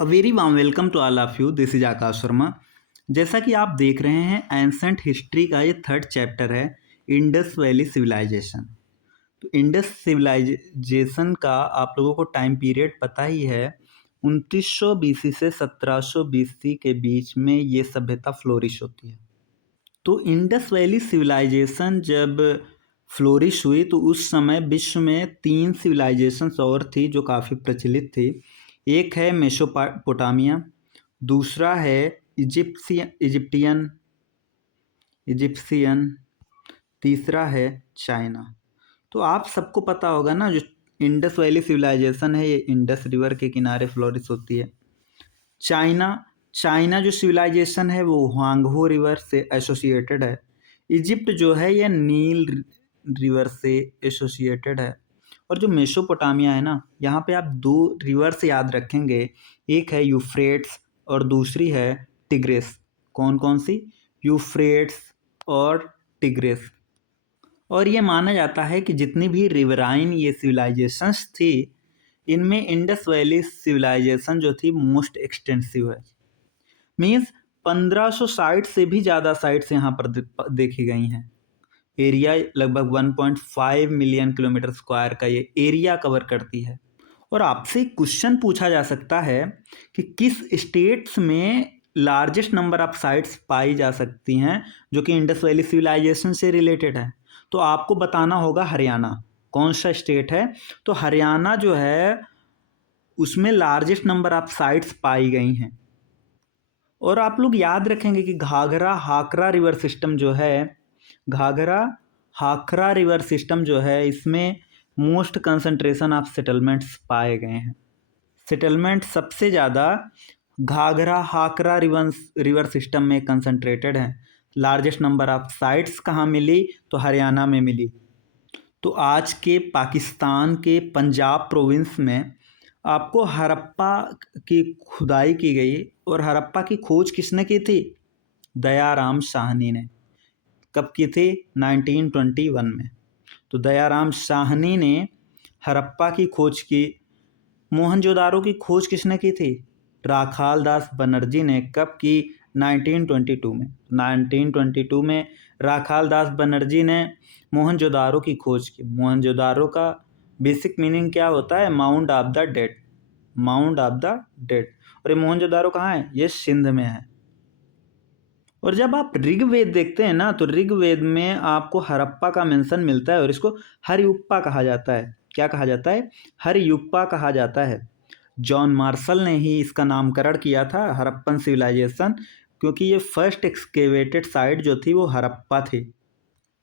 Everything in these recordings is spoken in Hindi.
A very warm welcome to all of you. This is Akash Sharma. जैसा कि आप देख रहे हैं, एंसेंट हिस्ट्री का ये थर्ड चैप्टर है, इंडस वैली सिविलाइजेशन। तो इंडस सिविलाइजेशन का आप लोगों को टाइम पीरियड पता ही है। 2900 बीसी से 1700 बीसी के बीच में ये सभ्यता फ्लोरिश होती है। तो इंडस वैली सिविलाइजेशन जब फ्लोरिश हुई तो उस समय विश्व में 3 सिविलाइजेशंस और थी जो काफ़ी प्रचलित थी। एक है मेसोपोटामिया, दूसरा है इजिप्टियन इजिप्शियन, तीसरा है चाइना। तो आप सबको पता होगा ना, जो इंडस वैली सिविलाइजेशन है ये इंडस रिवर के किनारे फ्लोरिश होती है। चाइना चाइना जो सिविलाइजेशन है वो हुआंगहो रिवर से एसोसिएटेड है। इजिप्ट जो है ये नील रिवर से एसोसिएटेड है। और जो मेसोपोटामिया है ना, यहाँ पे आप 2 रिवर से याद रखेंगे, एक है यूफ्रेट्स और दूसरी है टिग्रिस। कौन कौन सी? यूफ्रेट्स और टिग्रिस। और ये माना जाता है कि जितनी भी रिवराइन ये सिविलाइजेशंस थी, इनमें इंडस वैली सिविलाइजेशन जो थी मोस्ट एक्सटेंसिव है। मीन्स 1500 साइट से भी ज़्यादा साइट्स यहाँ पर देखी गई हैं। एरिया लगभग 1.5 मिलियन किलोमीटर स्क्वायर का ये एरिया कवर करती है। और आपसे क्वेश्चन पूछा जा सकता है कि किस स्टेट्स में लार्जेस्ट नंबर ऑफ साइट्स पाई जा सकती हैं जो कि इंडस वैली सिविलाइजेशन से रिलेटेड है। तो आपको बताना होगा हरियाणा। कौन सा स्टेट है? तो हरियाणा जो है उसमें लार्जेस्ट नंबर ऑफ साइट्स पाई गई हैं। और आप लोग याद रखेंगे कि घाघरा हाकरा रिवर सिस्टम जो है, घाघरा हाकरा रिवर सिस्टम जो है, इसमें मोस्ट कंसंट्रेशन ऑफ सेटलमेंट्स पाए गए हैं। सेटलमेंट सबसे ज़्यादा घाघरा हाकरा रिवर सिस्टम में कंसंट्रेटेड हैं। लार्जेस्ट नंबर ऑफ साइट्स कहाँ मिली? तो हरियाणा में मिली। तो आज के पाकिस्तान के पंजाब प्रोविंस में आपको हड़प्पा की खुदाई की गई। और हड़प्पा की खोज किसने की थी? दयाराम साहनी ने। कब की थी? 1921 में। तो दयाराम साहनी ने हड़प्पा की खोज की। मोहनजोदारो की खोज किसने की थी? राखाल दास बनर्जी ने। कब की? 1922 में। 1922 में राखाल दास बनर्जी ने मोहनजोदारो की खोज की। मोहनजोदारो का बेसिक मीनिंग क्या होता है? Mount of the dead. Mount of the dead. और ये मोहनजोदारो कहाँ है? ये सिंध में है। और जब आप ऋग्वेद देखते हैं ना, तो ऋग्वेद में आपको हड़प्पा का मेंशन मिलता है और इसको हरयुप्पा कहा जाता है। क्या कहा जाता है? हरयुप्पा कहा जाता है। जॉन मार्शल ने ही इसका नामकरण किया था हड़प्पन सिविलाइजेशन, क्योंकि ये फर्स्ट एक्सकेवेटेड साइट जो थी वो हड़प्पा थी।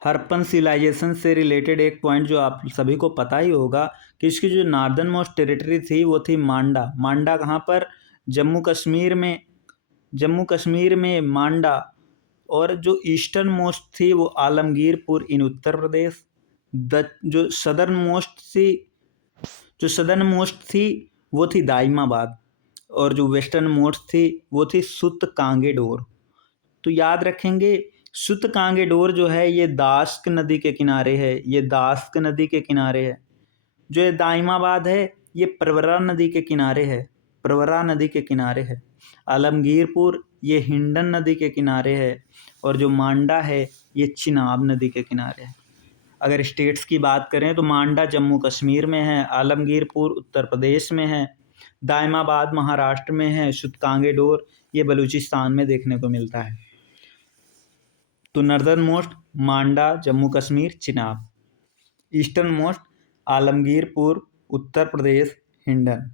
हड़प्पन सिविलाइजेशन से रिलेटेड एक पॉइंट जो आप सभी को पता ही होगा कि इसकी जो नॉर्दर्न मोस्ट टेरिटरी थी वो थी मांडा। मांडा कहाँ पर? जम्मू कश्मीर में। जम्मू कश्मीर में मांडा। और जो ईस्टर्न मोस्ट थी वो आलमगीरपुर इन उत्तर प्रदेश। जो सदर्न मोस्ट थी वो थी दाइमाबाद। और जो वेस्टर्न मोस्ट थी वो थी सुत कांगेडोर। तो याद रखेंगे, सुत कांगेडोर जो है ये दास्क नदी के किनारे है। ये दास्क नदी के किनारे है। जो ये दाइमाबाद है ये प्रवरा नदी के किनारे है। प्रवरा नदी के किनारे है। आलमगीरपुर ये हिंडन नदी के किनारे है। और जो मांडा है ये चिनाब नदी के किनारे है। अगर स्टेट्स की बात करें तो मांडा जम्मू कश्मीर में है, आलमगीरपुर उत्तर प्रदेश में है, दाइमाबाद महाराष्ट्र में है, सुतकांगेडोर ये बलूचिस्तान में देखने को मिलता है। तो northern most Manda Jammu Kashmir Chenab, eastern most Alamgirpur Uttar Pradesh Hindon,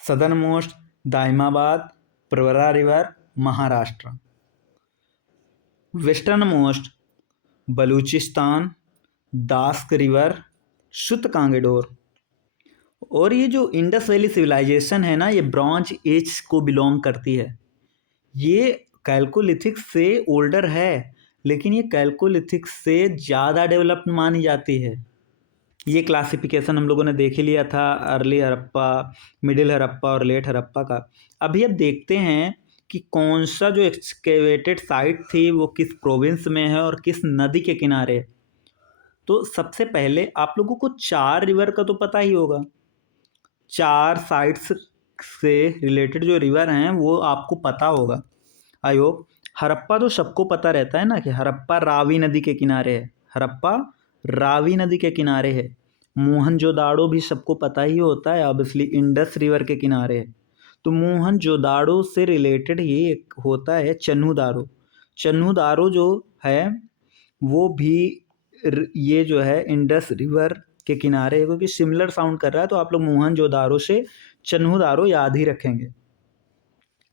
southern most Daimabad Pravara river Maharashtra, western most Balochistan Dasht river Sut Kagendor. और ये जो इंडस वैली सिविलाइजेशन है ना, ये ब्रॉन्ज एज को बिलोंग करती है। ये कैल्कोलिथिक से ओल्डर है, लेकिन ये कैल्कोलिथिक से ज़्यादा डेवलप्ड मानी जाती है। ये क्लासिफिकेशन हम लोगों ने देख ही लिया था, अर्ली हड़प्पा, मिडिल हड़प्पा और लेट हड़प्पा का। अभी अब देखते हैं कि कौन सा जो एक्सकेवेटेड साइट थी वो किस प्रोविंस में है और किस नदी के किनारे है। तो सबसे पहले आप लोगों को 4 रिवर का तो पता ही होगा। 4 साइट्स से रिलेटेड जो रिवर हैं वो आपको पता होगा, आई होप। हड़प्पा तो सबको पता रहता है ना कि हड़प्पा रावी नदी के किनारे है, हड़प्पा रावी नदी के किनारे है। मोहनजोदाड़ो भी सबको पता ही होता है, ऑब्वियसली इंडस रिवर के किनारे है। तो मोहनजोदाड़ो से रिलेटेड ही एक होता है चन्हूदारो। चन्हूदारो जो है वो भी ये जो है इंडस रिवर के किनारे है, क्योंकि सिमिलर साउंड कर रहा है तो आप लोग मोहनजोदारो से चन्हूदारो याद ही रखेंगे।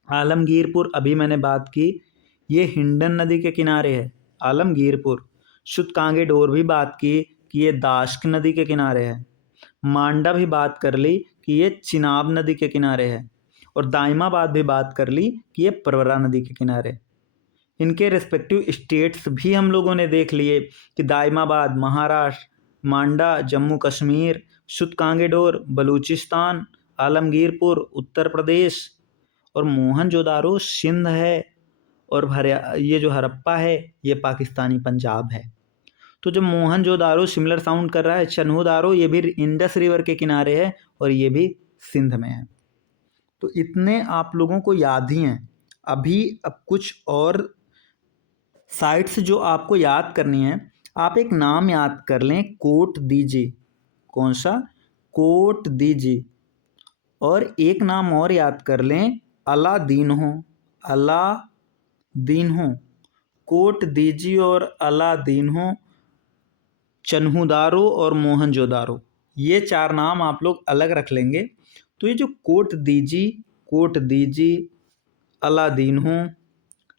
आलमगीरपुर अभी मैंने बात की, ये हिंडन नदी के किनारे है आलमगीरपुर। शुतकांगेडोर भी बात की कि ये दाश्क नदी के किनारे है। मांडा भी बात कर ली कि ये चिनाब नदी के किनारे है। और दाइमाबाद भी बात कर ली कि ये प्रवरा नदी के किनारे। इनके रिस्पेक्टिव स्टेट्स भी हम लोगों ने देख लिए कि दाइमाबाद महाराष्ट्र, मांडा जम्मू कश्मीर, शुतकांगेडोर बलूचिस्तान, आलमगीरपुर उत्तर प्रदेश और मोहनजोदारो सिंध है, और ये जो हड़प्पा है ये पाकिस्तानी पंजाब है। तो जब मोहनजोदारो सिमिलर साउंड कर रहा है, चन्हूदारो ये भी इंडस रिवर के किनारे है और ये भी सिंध में है। तो इतने आप लोगों को याद ही हैं। अभी अब कुछ और साइट्स जो आपको याद करनी है, आप एक नाम याद कर लें, कोट दीजी। कौन सा? कोट दीजी। और एक नाम और याद कर लें, अलादीन्हो। अलादीन्हो, कोट दीजी और अलादीन्हो, चन्हूदारो और मोहनजोदारो, ये चार नाम आप लोग अलग रख लेंगे। तो ये जो कोट दीजी, अलादीन्हो,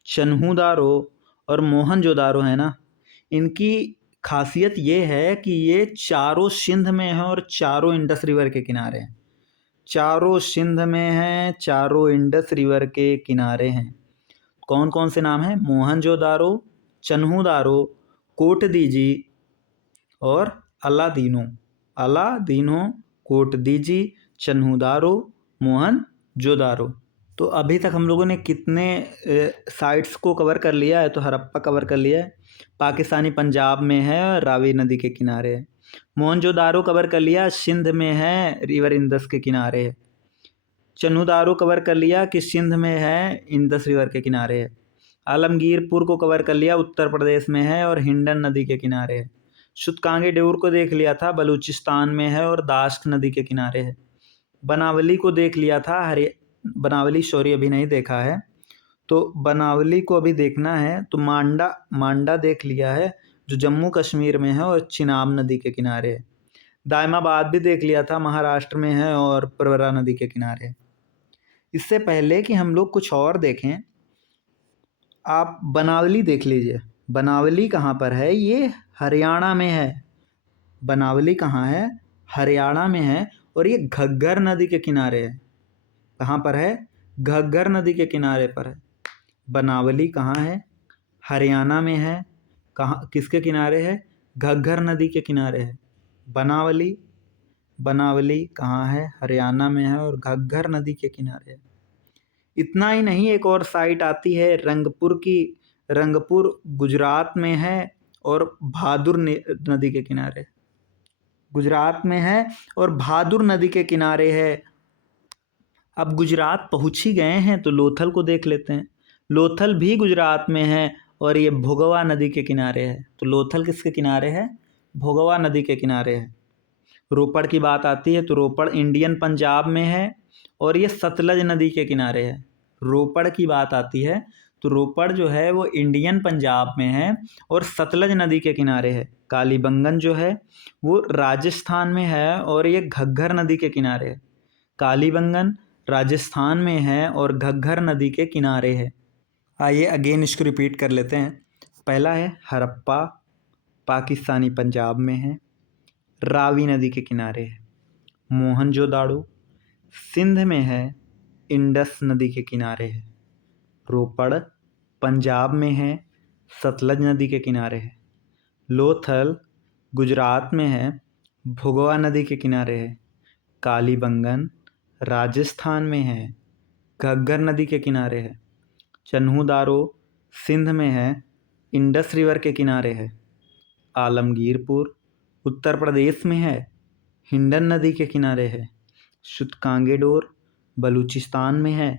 चन्हूदारो और मोहनजोदारो है ना, इनकी खासियत ये है कि ये चारों सिंध में है और चारों इंडस रिवर के किनारे हैं। चारों सिंध में हैं, चारों इंडस रिवर के किनारे हैं। कौन कौन से नाम हैं? मोहनजोदारो, चन्हूदारो, कोटदीजी और अलादीनो। अलादीनो, कोटदीजी, चन्हूदारो, मोहनजोदारो। तो अभी तक हम लोगों ने कितने साइट्स को कवर कर लिया है? तो हड़प्पा कवर कर लिया है, पाकिस्तानी पंजाब में है और रावी नदी के किनारे है। मोहनजोदारो कवर कर लिया, सिंध में है, रिवर इंदस के किनारे है। चन्हूदारो कवर कर लिया कि सिंध में है, इंदस रिवर के किनारे है। आलमगीरपुर को कवर कर लिया, उत्तर प्रदेश में है और हिंडन नदी के किनारे है। शुतकांगेडोर को देख लिया था, बलूचिस्तान में है और दाश्क नदी के किनारे है। बनावली को देख लिया था, बनावली सॉरी अभी नहीं देखा है, तो बनावली को अभी देखना है। तो मांडा देख लिया है जो जम्मू कश्मीर में है और चिनाब नदी के किनारे है। दाइमाबाद भी देख लिया था, महाराष्ट्र में है और प्रवरा नदी के किनारे है। इससे पहले कि हम लोग कुछ और देखें, आप बनावली देख लीजिए। बनावली कहाँ पर है? ये हरियाणा में है। बनावली कहाँ है? हरियाणा में है और ये घग्गर नदी के किनारे है। कहाँ पर है? घग्गर नदी के किनारे पर है। बनावली कहाँ है? हरियाणा में है। कहाँ, किसके किनारे है? घग्गर नदी के किनारे है बनावली कहाँ है? हरियाणा में है और घग्गर नदी के किनारे है। इतना ही नहीं, एक और साइट आती है रंगपुर की। रंगपुर गुजरात में है और भादुर नदी के किनारे, गुजरात में है और भादुर नदी के किनारे है। अब गुजरात पहुँच ही गए हैं तो लोथल को देख लेते हैं। लोथल भी गुजरात में है और ये भोगवा नदी के किनारे है। तो लोथल किसके किनारे है? भोगवा नदी के किनारे है। रोपड़ की बात आती है तो रोपड़ इंडियन पंजाब में है और ये सतलज नदी के किनारे है। रोपड़ की बात आती है तो रोपड़ जो है वो इंडियन पंजाब में है और सतलज नदी के किनारे है। कालीबंगन जो है वो राजस्थान में है और ये घग्गर नदी के किनारे है। कालीबंगन राजस्थान में है और घग्गर नदी के किनारे है। आइए अगेन इसको रिपीट कर लेते हैं। पहला है हड़प्पा, पाकिस्तानी पंजाब में है, रावी नदी के किनारे है। मोहनजोदाड़ो सिंध में है, इंडस नदी के किनारे है। रोपड़ पंजाब में है, सतलज नदी के किनारे है। लोथल गुजरात में है, भोगवा नदी के किनारे है। कालीबंगन राजस्थान में है, घग्गर नदी के किनारे है। चन्हूदारो सिंध में है, इंडस रिवर के किनारे है। आलमगीरपुर उत्तर प्रदेश में है, हिंडन नदी के किनारे है। शुतकांगेडोर बलूचिस्तान में है,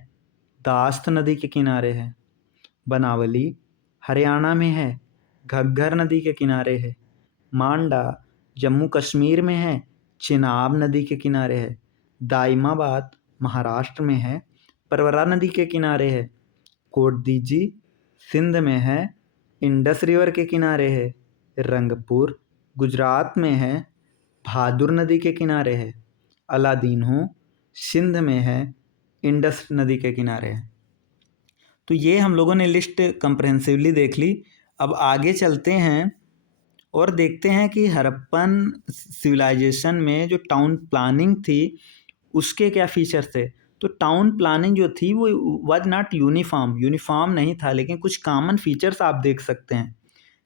दास्त नदी के किनारे है। बनावली हरियाणा में है, घग्गर नदी के किनारे है। मांडा जम्मू कश्मीर में है, चिनाब नदी के किनारे है। दाइमाबाद महाराष्ट्र में है, परवरा नदी के किनारे है। कोटदीजी सिंध में है, इंडस रिवर के किनारे है। रंगपुर गुजरात में है, भादुर नदी के किनारे है। अलादीन्हो सिंध में है, इंडस नदी के किनारे है। तो ये हम लोगों ने लिस्ट कंप्रहेंसिवली देख ली। अब आगे चलते हैं और देखते हैं कि हड़प्पन सिविलाइजेशन में जो टाउन प्लानिंग थी उसके क्या फीचर्स थे। तो टाउन प्लानिंग जो थी वो वाज नॉट यूनिफॉर्म नहीं था, लेकिन कुछ कॉमन फीचर्स आप देख सकते हैं।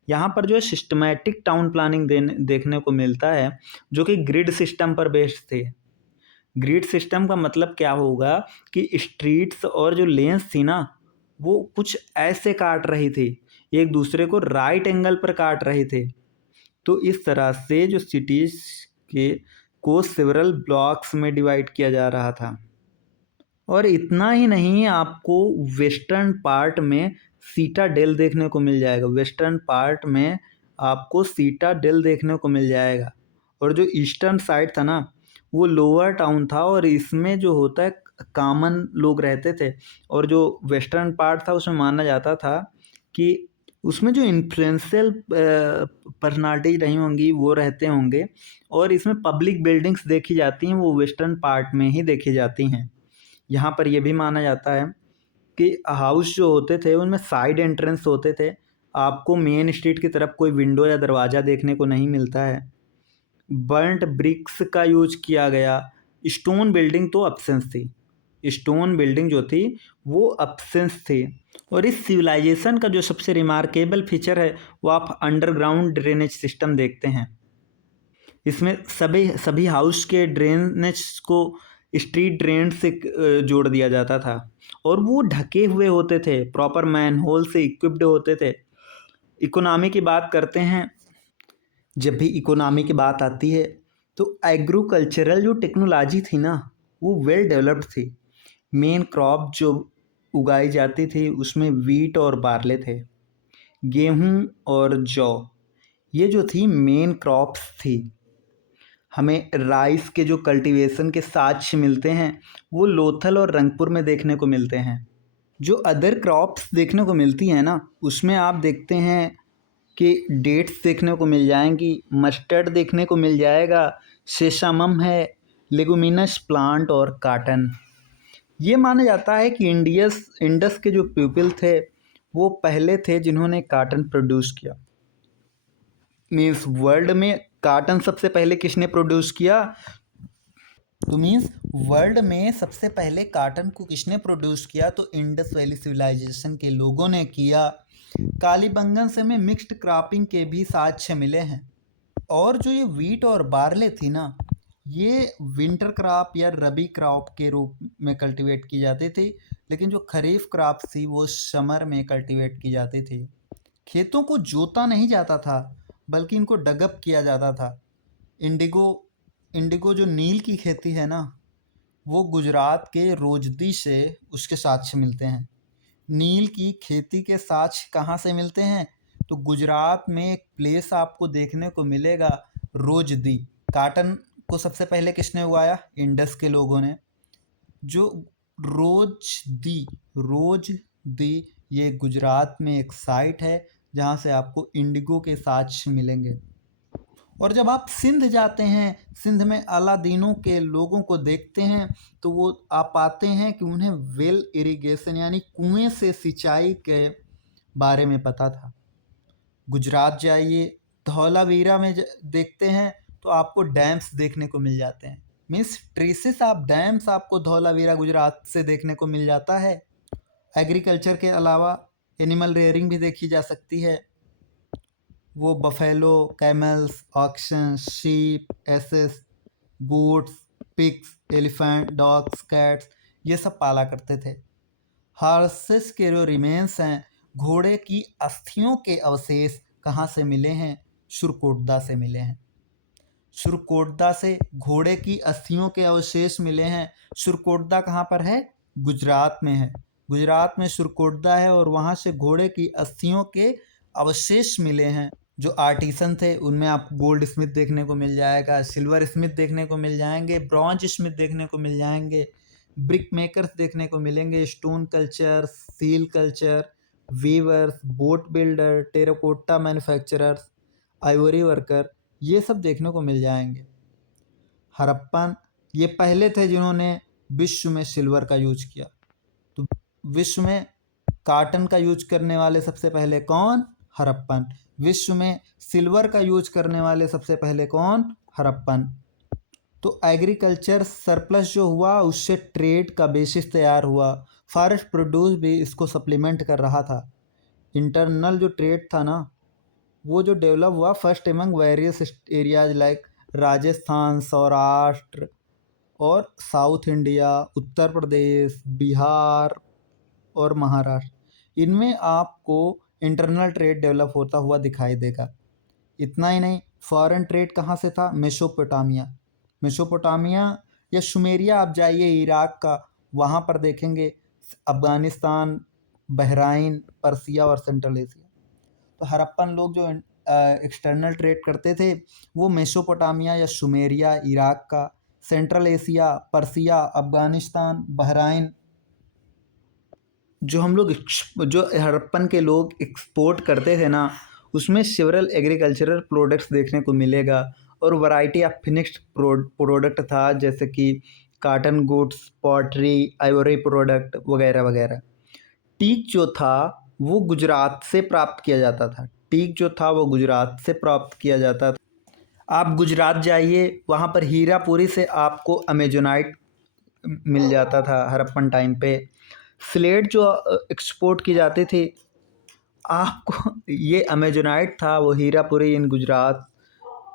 यहाँ पर जो है सिस्टमैटिक टाउन प्लानिंग देखने को मिलता है, जो कि ग्रिड सिस्टम पर बेस्ड थे। ग्रिड सिस्टम का मतलब क्या होगा कि स्ट्रीट्स और जो लेन्स थी ना, वो कुछ ऐसे काट रही थी, एक दूसरे को राइट एंगल पर काट रहे थे। तो इस तरह से जो सिटीज़ के को सेवरल ब्लॉक्स में डिवाइड किया जा रहा था। और इतना ही नहीं, आपको वेस्टर्न पार्ट में सीटाडेल देखने को मिल जाएगा। वेस्टर्न पार्ट में आपको सीटाडेल देखने को मिल जाएगा। और जो ईस्टर्न साइड था ना, वो लोअर टाउन था, और इसमें जो होता है कॉमन लोग रहते थे। और जो वेस्टर्न पार्ट था उसमें माना जाता था कि उसमें जो इन्फ्लुएंशियल पर्सनालिटी रही होंगी वो रहते होंगे। और इसमें पब्लिक बिल्डिंग्स देखी जाती हैं, वो वेस्टर्न पार्ट में ही देखी जाती हैं। यहाँ पर यह भी माना जाता है कि हाउस जो होते थे उनमें साइड एंट्रेंस होते थे। आपको मेन स्ट्रीट की तरफ कोई विंडो या दरवाज़ा देखने को नहीं मिलता है। बर्न्ट ब्रिक्स का यूज किया गया। स्टोन बिल्डिंग तो अब्सेंस थी, स्टोन बिल्डिंग जो थी वो अब्सेंस थी। और इस सिविलाइजेशन का जो सबसे रिमार्केबल फीचर है वो आप अंडरग्राउंड ड्रेनेज सिस्टम देखते हैं। इसमें सभी हाउस के ड्रेनेज को स्ट्रीट ड्रेन से जोड़ दिया जाता था, और वो ढके हुए होते थे, प्रॉपर मैनहोल से इक्विप्ड होते थे। इकोनॉमी की बात करते हैं। जब भी इकोनॉमी की बात आती है तो एग्रीकल्चरल जो टेक्नोलॉजी थी ना, वो वेल डेवलप्ड थी। मेन क्रॉप जो उगाई जाती थी उसमें वीट और बार्ले थे। गेहूं और जौ, ये जो थी मेन क्रॉप्स थी। हमें राइस के जो कल्टीवेशन के साक्ष्य मिलते हैं वो लोथल और रंगपुर में देखने को मिलते हैं। जो अदर क्रॉप्स देखने को मिलती हैं ना, उसमें आप देखते हैं कि डेट्स देखने को मिल जाएंगी, मस्टर्ड देखने को मिल जाएगा, सेसामम है, लेगुमिनस प्लांट और काटन। ये माना जाता है कि इंडस के जो पीपल थे वो पहले थे जिन्होंने काटन प्रोड्यूस किया। मीन्स वर्ल्ड में काटन सबसे पहले किसने प्रोड्यूस किया? तो मीन्स वर्ल्ड में सबसे पहले काटन को किसने प्रोड्यूस किया? तो इंडस वैली सिविलाइजेशन के लोगों ने किया। कालीबंगन से में मिक्स्ड क्रॉपिंग के भी साक्ष्य मिले हैं। और जो ये वीट और बार्ले थी ना, ये विंटर क्रॉप या रबी क्रॉप के रूप में कल्टीवेट की जाती थी, लेकिन जो खरीफ क्रॉप थी वो समर में कल्टीवेट की जाती थी। खेतों को जोता नहीं जाता था, बल्कि इनको डगअप किया जाता था। इंडिगो इंडिगो जो नील की खेती है ना, वो गुजरात के रोजदी से उसके साक्ष्य मिलते हैं। नील की खेती के साक्ष्य कहाँ से मिलते हैं? तो गुजरात में एक प्लेस आपको देखने को मिलेगा, रोजदी। काटन को सबसे पहले किसने उगाया? इंडस के लोगों ने। जो रोजदी ये गुजरात में एक साइट है जहाँ से आपको इंडिगो के साक्ष्य मिलेंगे। और जब आप सिंध जाते हैं, सिंध में अलादीनों के लोगों को देखते हैं, तो वो आप पाते हैं कि उन्हें वेल इरिगेशन यानी कुएं से सिंचाई के बारे में पता था। गुजरात जाइए, धौलावीरा में देखते हैं तो आपको डैम्स देखने को मिल जाते हैं। मीन्स ट्रेसेस ऑफ डैम्स आपको धौलावीरा गुजरात से देखने को मिल जाता है। एग्रीकल्चर के अलावा एनिमल रेयरिंग भी देखी जा सकती है। वो buffalo, camels, oxen, sheep, asses, goats, pigs, elephant, dogs, cats, ये सब पाला करते थे। हॉर्सेस के जो रिमेन्स हैं, घोड़े की अस्थियों के अवशेष कहाँ से मिले हैं? सुरकोटदा से मिले हैं। शुरकोटदा से घोड़े की अस्थियों के अवशेष मिले हैं। शुरकोटदा कहाँ पर है? गुजरात में है। गुजरात में शुरकोटदा है और वहाँ से घोड़े की अस्थियों के अवशेष मिले हैं। जो आर्टिसन थे उनमें आपको गोल्ड स्मिथ देखने को मिल जाएगा, सिल्वर स्मिथ देखने को मिल जाएंगे, ब्रॉन्ज स्मिथ देखने को मिल जाएंगे, ब्रिक मेकर्स देखने को मिलेंगे, stone culture, seal culture, weavers, boat builder, terracotta manufacturers, ivory worker, ये सब देखने को मिल जाएंगे। हड़प्पन ये पहले थे जिन्होंने विश्व में सिल्वर का यूज किया। तो विश्व में कॉटन का यूज करने वाले सबसे पहले कौन? हड़प्पन। विश्व में सिल्वर का यूज करने वाले सबसे पहले कौन? हड़प्पन। तो एग्रीकल्चर सरप्लस जो हुआ उससे ट्रेड का बेसिस तैयार हुआ। फॉरेस्ट प्रोड्यूस भी इसको सप्लीमेंट कर रहा था। इंटरनल जो ट्रेड था ना वो जो डेवलप हुआ first among various areas like Rajasthan, Saurashtra और साउथ इंडिया, उत्तर प्रदेश, बिहार और महाराष्ट्र, इनमें आपको इंटरनल ट्रेड डेवलप होता हुआ दिखाई देगा। इतना ही नहीं, फॉरेन ट्रेड कहाँ से था? मेसोपोटामिया। मेसोपोटामिया या शुमेरिया आप जाइए इराक का, वहाँ पर देखेंगे अफ़गानिस्तान, बहराइन, पर्सिया और सेंट्रल एशिया। तो हड़प्पन लोग जो एक्सटर्नल ट्रेड करते थे वो मेसोपोटामिया या शुमेरिया, इराक का, central Asia, Persia, Afghanistan, Bahrain. जो हम लोग जो हड़प्पन के लोग एक्सपोर्ट करते थे ना उसमें सेवरल एग्रीकल्चरल प्रोडक्ट्स देखने को मिलेगा और वैरायटी ऑफ फिनिश्ड प्रोडक्ट था, जैसे कि cotton goods, pottery, Ivory product वगैरह वगैरह। टीक जो था वो गुजरात से प्राप्त किया जाता था। टीक जो था वो गुजरात से प्राप्त किया जाता था। आप गुजरात जाइए, वहाँ पर हीरापुरी से आपको अमेजोनाइट मिल जाता था हड़प्पन टाइम पे। स्लेट जो एक्सपोर्ट की जाती थी आपको, ये अमेजोनाइट था वो हीरापुरी इन गुजरात,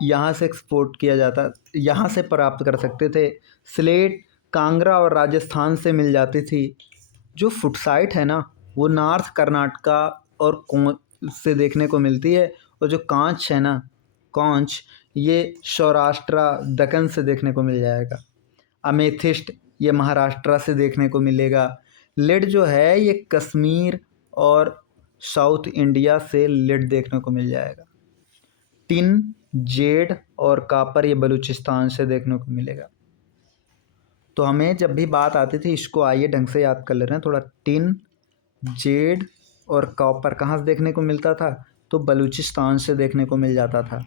यहाँ से एक्सपोर्ट किया जाता, यहाँ से प्राप्त कर सकते थे। स्लेट कांगड़ा और राजस्थान से मिल जाती थी। जो फुटसाइट है ना वो नॉर्थ कर्नाटका और से देखने को मिलती है, और जो कांच है ना, कांच, ये सौराष्ट्र, दक्कन से देखने को मिल जाएगा। अमेथिस्ट ये महाराष्ट्र से देखने को मिलेगा। लेड जो है ये कश्मीर और साउथ इंडिया से लेड देखने को मिल जाएगा। टिन, जेड और कापर ये बलूचिस्तान से देखने को मिलेगा। तो हमें जब भी बात आती थी इसको आइए ढंग से याद कर ले रहे हैं थोड़ा। टिन, जेड और कॉपर कहाँ से देखने को मिलता था? तो बलूचिस्तान से देखने को मिल जाता था।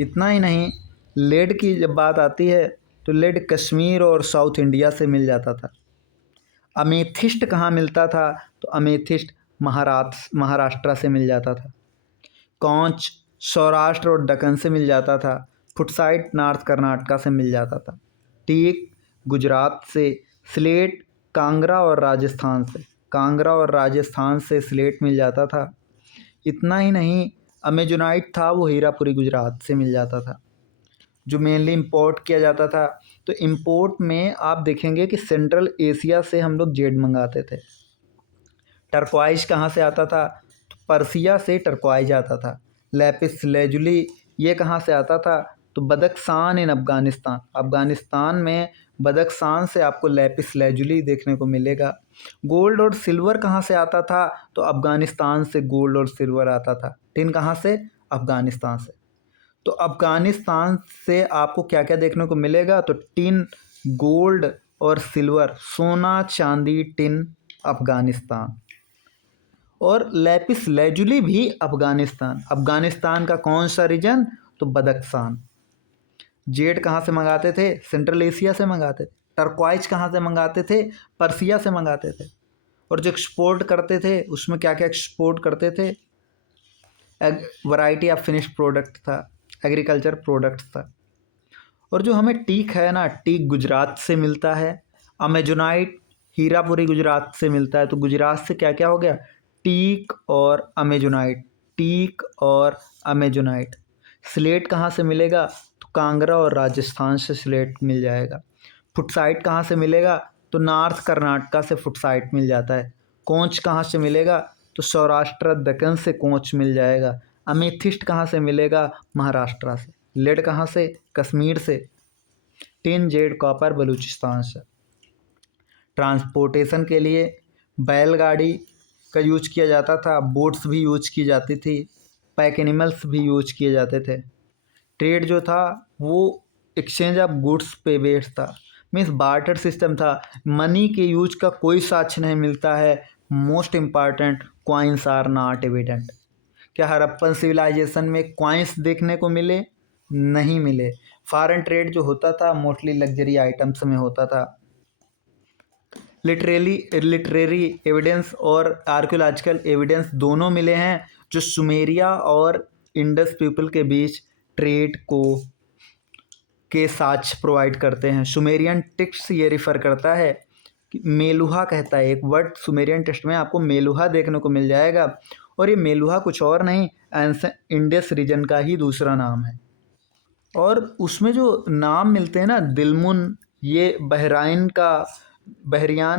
इतना ही नहीं, लेड की जब बात आती है तो लेड कश्मीर और साउथ इंडिया से मिल जाता था। अमेथिस्ट कहाँ मिलता था? तो अमेथिस्ट महाराष्ट्र से मिल जाता था। कांच सौराष्ट्र और दक्कन से मिल जाता था। फुटसाइट नॉर्थ कर्नाटका से मिल जाता था। टीक गुजरात से। स्लेट कांगड़ा और राजस्थान से, कांगड़ा और राजस्थान से स्लेट मिल जाता था। इतना ही नहीं, अमेजोनाइट था वो हीरापुरी गुजरात से मिल जाता था। जो मेनली इंपोर्ट किया जाता था, तो इंपोर्ट में आप देखेंगे कि सेंट्रल एशिया से हम लोग जेड मंगाते थे। टर्क्वाइज कहाँ से आता था? तो पर्सिया से टर्क्वाइज आता था। लैपिस लेजुली ये कहाँ से आता था? तो बदख्शान इन अफ़गानिस्तान, अफ़गानिस्तान में बदख्शान से आपको लैपिस लेजुली देखने को मिलेगा। गोल्ड और सिल्वर कहाँ से आता था? तो अफ़गानिस्तान से गोल्ड और सिल्वर आता था। टिन कहाँ से? अफ़गानिस्तान से। तो अफ़गानिस्तान से आपको क्या क्या देखने को मिलेगा? तो टिन, गोल्ड और सिल्वर, सोना, चांदी, टिन, अफ़गानिस्तान। और लैपिस लेजुली भी अफ़गानिस्तान। अफ़गानिस्तान का कौन सा रीजन? तो बदख्शान। जेड कहाँ से मंगाते थे? सेंट्रल एशिया से मंगाते थे। टर्क्वाइज कहाँ से मंगाते थे? पर्सिया से मंगाते थे। और जो एक्सपोर्ट करते थे उसमें क्या क्या एक्सपोर्ट करते थे? वैरायटी ऑफ फिनिश्ड प्रोडक्ट था, एग्रीकल्चर प्रोडक्ट्स था। और जो हमें टीक है ना, टीक गुजरात से मिलता है। अमेजोनाइट हीरापुरी गुजरात से मिलता है। तो गुजरात से क्या क्या हो गया? टीक और अमेजोनाइट, टीक और अमेजोनाइट। स्लेट कहाँ से मिलेगा? तो कांगड़ा और राजस्थान से स्लेट मिल जाएगा। फुटसाइट कहाँ से मिलेगा? तो नॉर्थ कर्नाटका से फुटसाइट मिल जाता है। कोंच कहाँ से मिलेगा? तो सौराष्ट्र दक्कन से कोंच मिल जाएगा। अमेथिस्ट कहाँ से मिलेगा? महाराष्ट्र से। लेड कहाँ से? कश्मीर से। टिन जेड कॉपर बलूचिस्तान से। ट्रांसपोर्टेशन के लिए बैलगाड़ी का यूज किया जाता था, बोट्स भी यूज की जाती थी, पैक एनिमल्स भी यूज किए जाते थे। ट्रेड जो था वो एक्सचेंज ऑफ गुड्स पे बेस्ड था, मीन्स बार्टर सिस्टम था। मनी के यूज का कोई साक्ष्य नहीं मिलता है। Most important, coins are not evident. क्या हड़प्पन सिविलाइजेशन में क्वाइंस देखने को मिले? नहीं मिले। फॉरेन ट्रेड जो होता था मोस्टली लग्जरी आइटम्स में होता था। लिटरेरी एविडेंस और आर्कियोलॉजिकल एविडेंस दोनों मिले हैं जो सुमेरिया और इंडस पीपल के बीच ट्रेड को के साक्ष्य प्रोवाइड करते हैं। सुमेरियन टेक्स्ट ये रिफ़र करता है कि मेलुहा कहता है, एक वर्ड सुमेरियन टेक्स्ट में आपको मेलुहा देखने को मिल जाएगा, और ये मेलुहा कुछ और नहीं, इंडस रीजन का ही दूसरा नाम है। और उसमें जो नाम मिलते हैं ना, दिलमुन ये बहरियान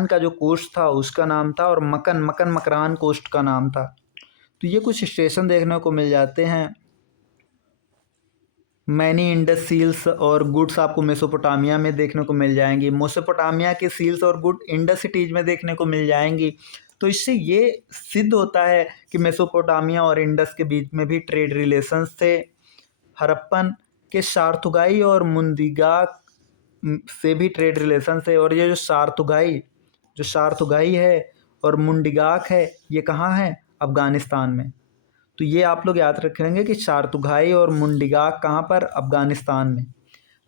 का जो कोस्ट था उसका नाम था, और मकन मकरान कोस्ट का नाम था। तो ये कुछ स्टेशन देखने को मिल जाते हैं। मैनी इंडस सील्स और गुड्स आपको मेसोपोटामिया में देखने को मिल जाएंगी। मेसोपोटामिया के सील्स और गुड इंडस सिटीज में देखने को मिल जाएंगी। तो इससे ये सिद्ध होता है कि मेसोपोटामिया और इंडस के बीच में भी ट्रेड रिलेशंस थे। हड़प्पन के सार्थुगाई और मुंदिगा से भी ट्रेड रिलेशन है। और ये जो सार्थुगाई है और मुंडिगाक है, ये कहाँ है? अफ़गानिस्तान में। तो ये आप लोग याद रखेंगे कि सार्थुगाई और मुंडिगाक कहाँ पर? अफ़गानिस्तान में।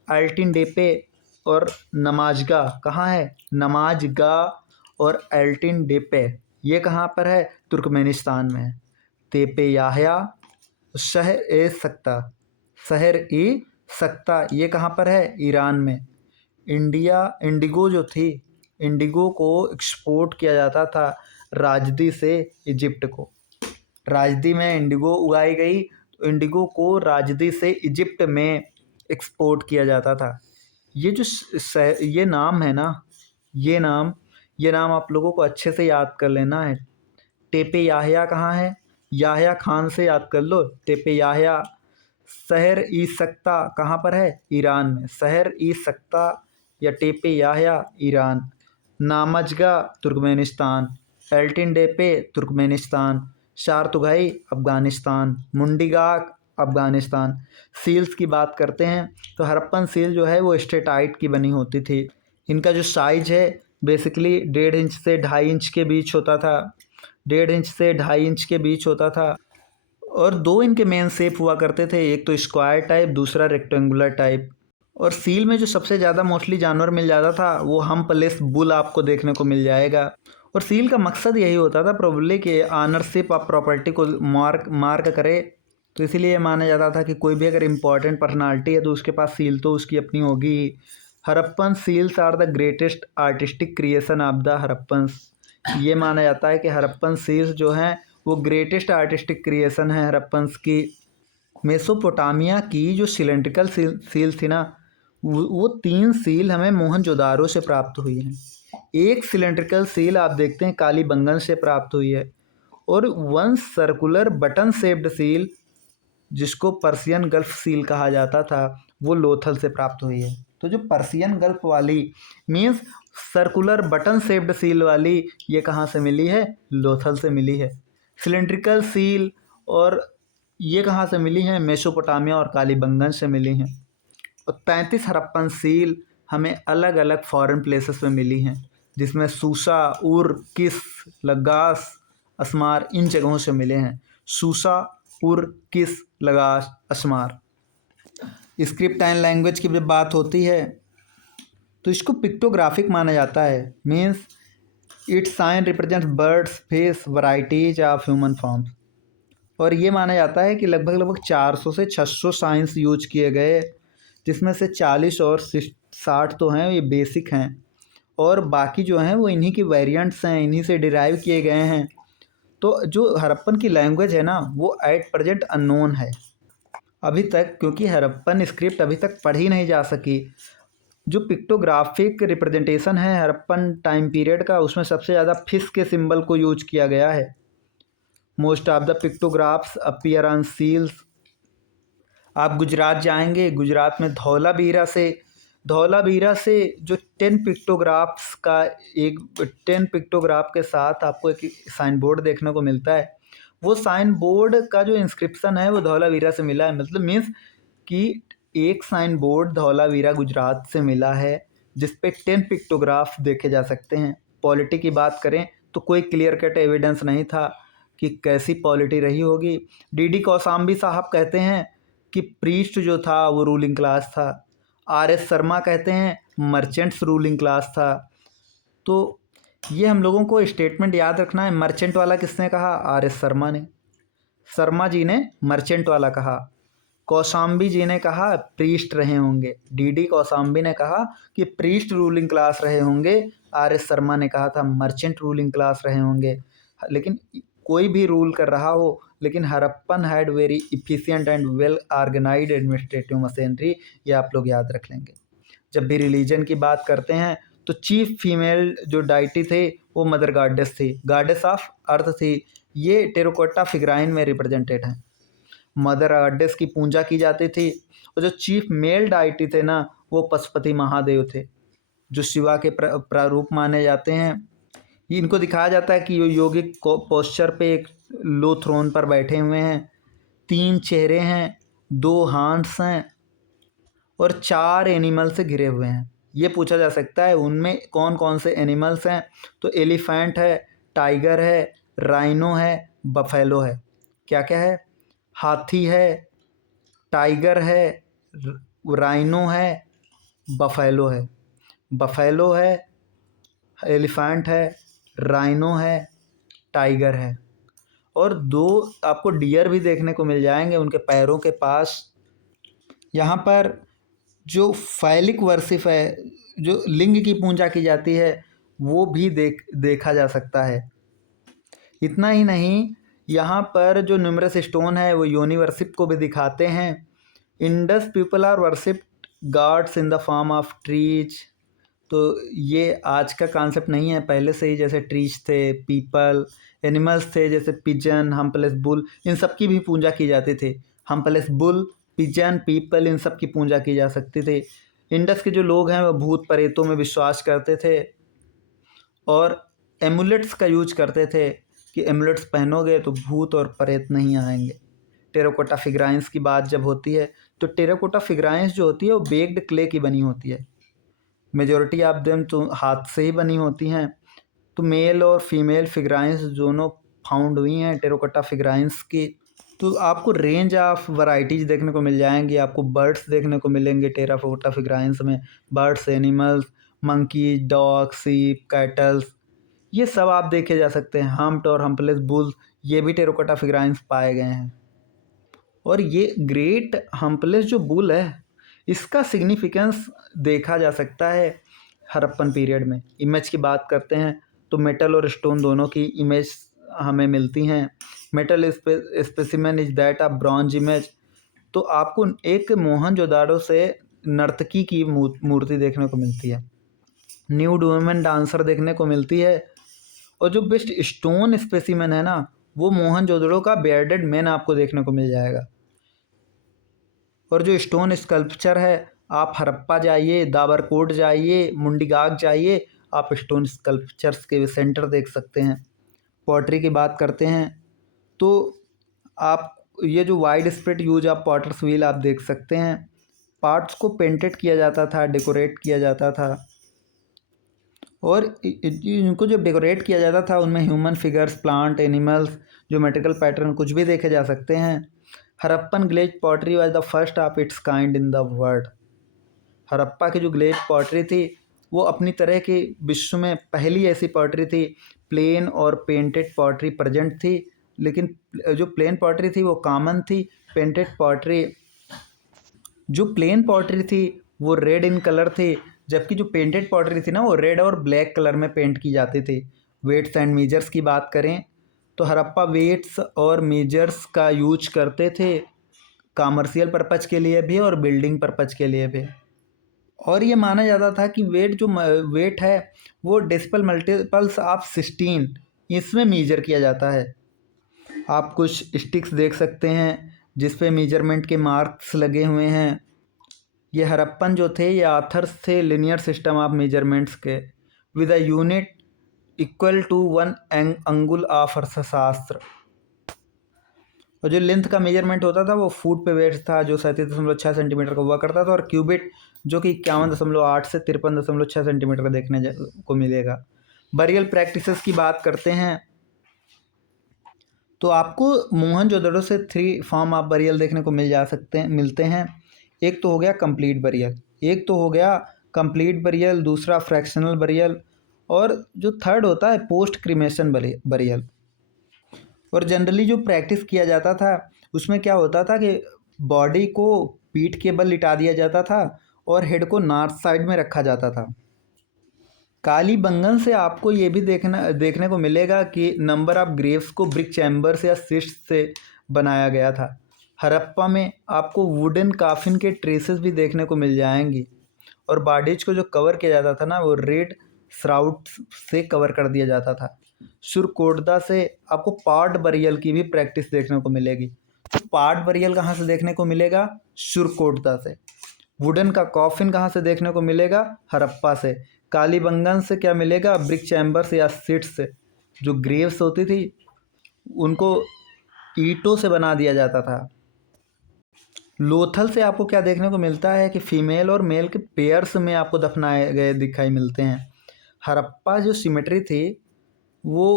अल्टिन डेपे और नमाजगा कहाँ है? नमाजगा और अल्टिन डेपे ये कहाँ पर है? तुर्कमेनिस्तान में है। तेपे याहया शहर ए सक्ता ये कहाँ पर है? ईरान में। इंडिगो जो थी, इंडिगो को एक्सपोर्ट किया जाता था राजदी से इजिप्ट को। राजदी में इंडिगो उगाई गई, तो इंडिगो को राजदी से इजिप्ट में एक्सपोर्ट किया जाता था। ये जो ये नाम है ना, ये नाम आप लोगों को अच्छे से याद कर लेना है। टेपे याहया कहाँ है? याहया खान से याद कर लो। टेपे याहया शहर ई सक्ता कहाँ पर है? ईरान में। शहर ई सक्ता या Tepe Yahya Iran. Namazga Turkmenistan. Altyn Depe Turkmenistan. Shortugai Afghanistan. Mundigak Afghanistan. Seals की बात करते हैं तो हड़प्पन सील जो है वो स्टेटाइट की बनी होती थी। इनका जो साइज है बेसिकली 1.5 इंच से 2.5 इंच के बीच होता था। 1.5 इंच से 2.5 इंच के बीच होता था। और दो इनके मेन शेप हुआ करते थे, एक तो स्क्वायर टाइप, दूसरा रेक्टेंगुलर टाइप। और सील में जो सबसे ज़्यादा मोस्टली जानवर मिल जाता था वो हम्पलेस बुल आपको देखने को मिल जाएगा। और सील का मकसद यही होता था प्रोबेबली कि ऑनरशिप ऑफ प्रॉपर्टी को मार्क करे। तो इसीलिए माना जाता था कि कोई भी अगर इम्पोर्टेंट पर्सनालिटी है तो उसके पास सील तो उसकी अपनी होगी ही। Harappan seals are the greatest artistic creation of the Harappans. ये माना जाता है कि हड़प्पन सील्स जो हैं वो ग्रेटेस्ट आर्टिस्टिक क्रिएशन है हड़प्पन्स की। मेसोपोटामिया की जो सिलेंड्रिकल सील थी ना, वो 3 सील हमें मोहनजोदारो से प्राप्त हुई हैं। एक सिलेंड्रिकल सील आप देखते हैं कालीबंगन से प्राप्त हुई है, और 1 सर्कुलर बटन शेप्ड सील जिसको पर्शियन गल्फ सील कहा जाता था वो लोथल से प्राप्त हुई है। तो जो पर्शियन गल्फ वाली means circular button shaped seal वाली, ये कहाँ से मिली है? लोथल से मिली है। सिलेंड्रिकल सील और ये कहाँ से मिली हैं? मेसोपोटामिया और कालीबंगन से मिली हैं। और 35 हड़प्पन सील हमें अलग अलग फॉरेन प्लेसेस में मिली हैं, जिसमें सूसा, उर, किस, लगास, अस्मार इन जगहों से मिले हैं। सूसा, उर, किस, लगास, अस्मार। स्क्रिप्टाइन लैंग्वेज की जब बात होती है तो इसको पिक्टोग्राफिक माना जाता है। Means its sign represents birds face varieties of human forms. और ये माना जाता है कि लगभग 400 से 600 साइंस यूज किए गए, जिसमें से 40 और 60 तो हैं ये बेसिक हैं, और बाकी जो हैं वो इन्हीं की वेरिएंट्स हैं, इन्हीं से डिराइव किए गए हैं। तो जो हड़प्पन की लैंग्वेज है ना वो एट प्रेजेंट अननोन है अभी तक, क्योंकि हड़प्पन स्क्रिप्ट अभी तक पढ़ी नहीं जा सकी। जो पिक्टोग्राफिक रिप्रेजेंटेशन है हड़प्पन टाइम पीरियड का, उसमें सबसे ज़्यादा फिश के सिंबल को यूज किया गया है। Most of the pictographs appear on seals आप गुजरात जाएंगे, गुजरात में धौलावीरा से जो 10 पिक्टोग्राफ्स का एक 10 पिक्टोग्राफ के साथ आपको एक साइन बोर्ड देखने को मिलता है। वो साइन बोर्ड का जो इंस्क्रिप्शन है वो धौलावीरा से मिला है, मतलब मीन्स कि एक साइन बोर्ड धौलावीरा गुजरात से मिला है जिस पे 10 पिक्टोग्राफ देखे जा सकते हैं। पॉलिटी की बात करें तो कोई क्लियर कट एविडेंस नहीं था कि कैसी पॉलिटी रही होगी। डी कौशाम्बी साहब कहते हैं कि प्रीस्ट जो था वो रूलिंग क्लास था। आर.एस. शर्मा कहते हैं मर्चेंट्स रूलिंग क्लास था। तो ये हम लोगों को स्टेटमेंट याद रखना है। मर्चेंट वाला किसने कहा? आर.एस. शर्मा ने। शर्मा जी ने मर्चेंट वाला कहा। कौशाम्बी जी ने कहा प्रीस्ट रहे होंगे। डी कौशाम्बी ने कहा कि प्रीस्ट रूलिंग क्लास रहे होंगे। आर.एस. शर्मा ने कहा था मर्चेंट रूलिंग क्लास रहे होंगे। लेकिन कोई भी रूल कर रहा हो, लेकिन Harappan had very efficient and well organised administrative machinery, ये आप लोग याद रख लेंगे। जब भी रिलीजन की बात करते हैं तो चीफ फीमेल जो डाइटी थे वो मदर गॉडेस थी, गॉडेस ऑफ अर्थ थी। ये टेराकोटा फिगराइन में रिप्रेजेंटेड हैं। मदर गॉडेस की पूजा की जाती थी। और जो चीफ मेल डाइटी थे ना वो पशुपति महादेव थे, जो शिवा के प्रारूप माने जाते हैं। इनको दिखाया जाता है कि ये योगिक पोस्चर पे एक लो थ्रोन पर बैठे हुए हैं। 3 चेहरे हैं, 2 हाथ्स हैं और 4 एनिमल से घिरे हुए हैं। ये पूछा जा सकता है उनमें कौन कौन से एनिमल्स हैं। तो एलिफेंट है, टाइगर है, राइनो है, बफेलो है। क्या क्या है? हाथी है, टाइगर है, राइनो है, बफेलो है। बफेलो है, एलिफेंट है, राइनो है, टाइगर है। और 2 आपको डियर भी देखने को मिल जाएंगे उनके पैरों के पास। यहाँ पर जो फैलिक वर्शिप है, जो लिंग की पूजा की जाती है, वो भी देखा जा सकता है। इतना ही नहीं, यहाँ पर जो न्यूमरस स्टोन है वो योनि वर्शिप को भी दिखाते हैं। Indus people are worship gods in the form of trees. तो ये आज का कॉन्सेप्ट नहीं है, पहले से ही जैसे ट्रीज थे, पीपल, एनिमल्स थे जैसे पिजन, हम्पलेस बुल, इन सब की भी पूजा की जाती थी। हम्पलेस बुल, पिजन, पीपल, इन सब की पूजा की जा सकती थी। इंडस के जो लोग हैं वो भूत प्रेतों में विश्वास करते थे और एमुलेट्स का यूज करते थे कि एमुलेट्स पहनोगे तो भूत और प्रेत नहीं आएंगे। टेराकोटा फिगराइंस की बात जब होती है तो टेराकोटा फिगराइंस जो होती है वो बेक्ड क्ले की बनी होती है। मेजॉरिटी ऑफ देम तो हाथ से ही बनी होती हैं। तो मेल और फीमेल फिगराइंस दोनों फाउंड हुई हैं टेराकोटा फिगराइंस की। तो आपको रेंज ऑफ वैरायटीज़ देखने को मिल जाएंगी। आपको बर्ड्स देखने को मिलेंगे टेराकोटा फिगराइंस में। बर्ड्स, एनिमल्स, मंकी, डॉग, सीप, कैटल्स, ये सब आप देखे जा सकते हैं। हम्प्ड और हम्पलेस बुल्स, ये भी टेराकोटा फिगराइंस पाए गए हैं। और ये ग्रेट हम्पलेस जो बुल है इसका सिग्निफिकेंस देखा जा सकता है हड़प्पन पीरियड में। इमेज की बात करते हैं तो मेटल और स्टोन दोनों की इमेज हमें मिलती हैं। Metal specimen is that of bronze image. तो आपको एक मोहनजोदाड़ो से नर्तकी की मूर्ति देखने को मिलती है। न्यूड वुमेन डांसर देखने को मिलती है। और जो बेस्ट स्टोन स्पेसिमेन है ना वो मोहनजोदड़ो का बेयर्डेड मैन आपको देखने को मिल जाएगा। और जो स्टोन स्कल्पचर है, आप हड़प्पा जाइए, दाबरकोट जाइए, मुंडीगाग जाइए, आप स्टोन स्कल्पचर्स के सेंटर देख सकते हैं। पॉटरी की बात करते हैं तो आप ये जो wide spread use of potters wheel आप देख सकते हैं। पार्ट्स को पेंटेड किया जाता था, डेकोरेट किया जाता था। और इनको जब डेकोरेट किया जाता था उनमें human figures, plant, animals, geometrical pattern कुछ भी देखे जा सकते हैं। Harappan glaze pottery was the first of its kind in the world. Harappa की जो ग्लेज पॉटरी थी वो अपनी तरह की विश्व में पहली ऐसी पॉटरी थी। प्लेन और पेंटेड पॉटरी प्रेजेंट थी, लेकिन जो प्लेन पॉटरी थी वो कॉमन थी। पेंटेड पॉटरी, जो प्लेन पॉटरी थी वो रेड इन कलर थी, जबकि जो पेंटेड पॉटरी थी ना वो रेड और ब्लैक कलर में पेंट की जाती थी। वेट्स एंड मेजर्स की बात करें तो हड़प्पा वेट्स और मेजर्स का यूज करते थे, कॉमर्शियल पर्पज के लिए भी और बिल्डिंग पर्पज के लिए भी। और ये माना जाता था कि वेट है वो डेसिबल मल्टीपल्स ऑफ 16 इसमें मेजर किया जाता है। आप कुछ स्टिक्स देख सकते हैं जिस पे मेजरमेंट के मार्क्स लगे हुए हैं। ये हड़प्पन जो थे ये आथर्स थे लिनियर सिस्टम ऑफ मेजरमेंट्स के, with a unit equal to 1 angul of अर्थशास्त्र। और जो लेंथ का मेजरमेंट होता था वो फुट पे वेट था, जो 37.6 सेंटीमीटर का हुआ करता था, और क्यूबिट जो कि 51.8 से 53.6 सेंटीमीटर का देखने को मिलेगा। बरियल प्रैक्टिसेस की बात करते हैं तो आपको मोहनजोदड़ो से 3 फॉर्म ऑफ बरियल देखने को मिलते हैं। एक तो हो गया कंप्लीट बरियल, दूसरा फ्रैक्शनल बरियल, और जो थर्ड होता है पोस्ट क्रीमेशन बरियल। और जनरली जो प्रैक्टिस किया जाता था उसमें क्या होता था कि बॉडी को पीठ के बल लिटा दिया जाता था और हेड को नॉर्थ साइड में रखा जाता था। कालीबंगन से आपको ये भी देखने को मिलेगा कि नंबर ऑफ ग्रेव्स को ब्रिक चैम्बर्स या सिस्ट्स से बनाया गया था। हड़प्पा में आपको वुडन काफिन के ट्रेसेस भी देखने को मिल जाएंगी, और बॉडीज को जो कवर किया जाता था ना वो रेड श्राउड से कवर कर दिया जाता था। सुरकोटदा से आपको पार्ट बरियल की भी प्रैक्टिस देखने को मिलेगी। तो पार्ट बरियल कहाँ से देखने को मिलेगा? सुरकोटदा से। वुडन का कॉफिन कहाँ से देखने को मिलेगा? हड़प्पा से। कालीबंगन से क्या मिलेगा? ब्रिक चैम्बर्स या सिट्स से। जो ग्रेव्स होती थी उनको ईंटों से बना दिया जाता था। लोथल से आपको क्या देखने को मिलता है कि फीमेल और मेल के पेयर्स में आपको दफनाए गए दिखाई मिलते हैं। हड़प्पा जो सिमेट्री थी वो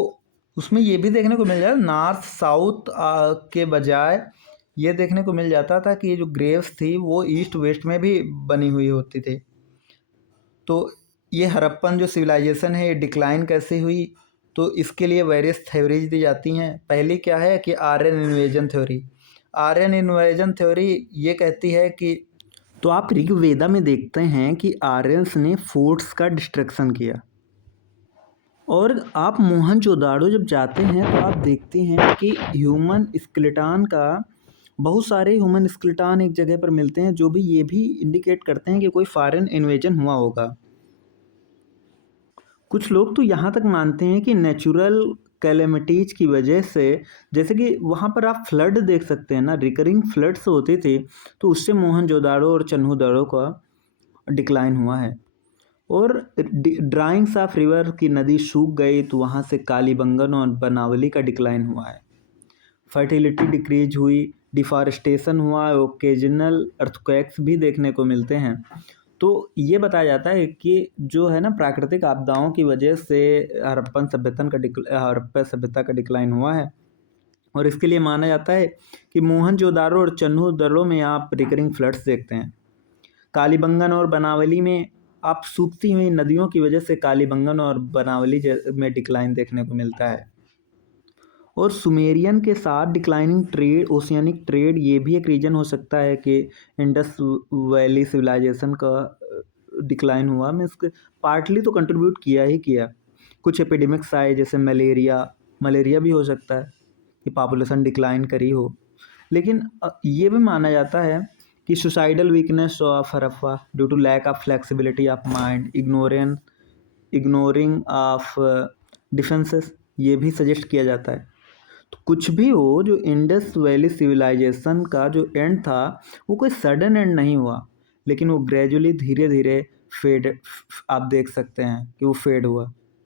उसमें ये भी देखने को मिल जाता नॉर्थ साउथ के बजाय ये देखने को मिल जाता था कि ये जो ग्रेव्स थी वो ईस्ट वेस्ट में भी बनी हुई होती थी। तो ये हड़प्पन जो सिविलाइजेशन है ये डिक्लाइन कैसे हुई, तो इसके लिए वेरियस थ्योरीज दी जाती हैं। पहली क्या है कि आर्यन इन्वेजन थ्योरी ये कहती है कि तो आप ऋग्वेदा में देखते हैं कि आर्यंस ने फोर्ट्स का डिस्ट्रक्शन किया, और आप मोहनजोदाड़ो जब जाते हैं तो आप देखते हैं कि ह्यूमन स्केलेटन का बहुत सारे ह्यूमन स्केलेटन एक जगह पर मिलते हैं, जो भी ये भी इंडिकेट करते हैं कि कोई फॉरेन इन्वेजन हुआ होगा। कुछ लोग तो यहाँ तक मानते हैं कि नेचुरल कैलेमिटीज की वजह से, जैसे कि वहाँ पर आप फ्लड देख सकते हैं ना, रिकरिंग फ्लड्स होती थी, तो उससे मोहनजोदाड़ो और चन्हूदाड़ो का डिक्लाइन हुआ है। और ड्राइंग्स ऑफ रिवर की नदी सूख गई तो वहाँ से कालीबंगन और बनावली का डिक्लाइन हुआ है। फर्टिलिटी डिक्रीज हुई, डिफॉरेस्टेशन हुआ, ओकेजनल अर्थक्वेक्स भी देखने को मिलते हैं। तो ये बताया जाता है कि जो है ना प्राकृतिक आपदाओं की वजह से हड़प्पा सभ्यता का डिक्लाइन हुआ है। और इसके लिए माना जाता है कि मोहनजोदाड़ो और चन्हूदाड़ो में आप रिकरिंग फ्लड्स देखते हैं। कालीबंगन और बनावली में आप सूखती हुई नदियों की वजह से कालीबंगन और बनावली में डिक्लाइन देखने को मिलता है। और सुमेरियन के साथ डिक्लाइनिंग ट्रेड, ओशियानिक ट्रेड, ये भी एक रीजन हो सकता है कि इंडस वैली सिविलाइजेशन का डिक्लाइन हुआ। मीन्स पार्टली तो कंट्रीब्यूट किया ही किया। कुछ एपिडेमिक्स आए जैसे मलेरिया भी हो सकता है कि पॉपुलेशन डिक्लाइन करी हो। लेकिन ये भी माना जाता है कि suicidal weakness of Harappa due to lack of flexibility of mind, ignoring of defences, ये भी सजेस्ट किया जाता है। तो कुछ भी हो, जो इंडस वैली सिविलाइजेशन का जो एंड था वो कोई सडन एंड नहीं हुआ, लेकिन वो ग्रेजुअली धीरे धीरे फेड, आप देख सकते हैं कि वो फेड हुआ।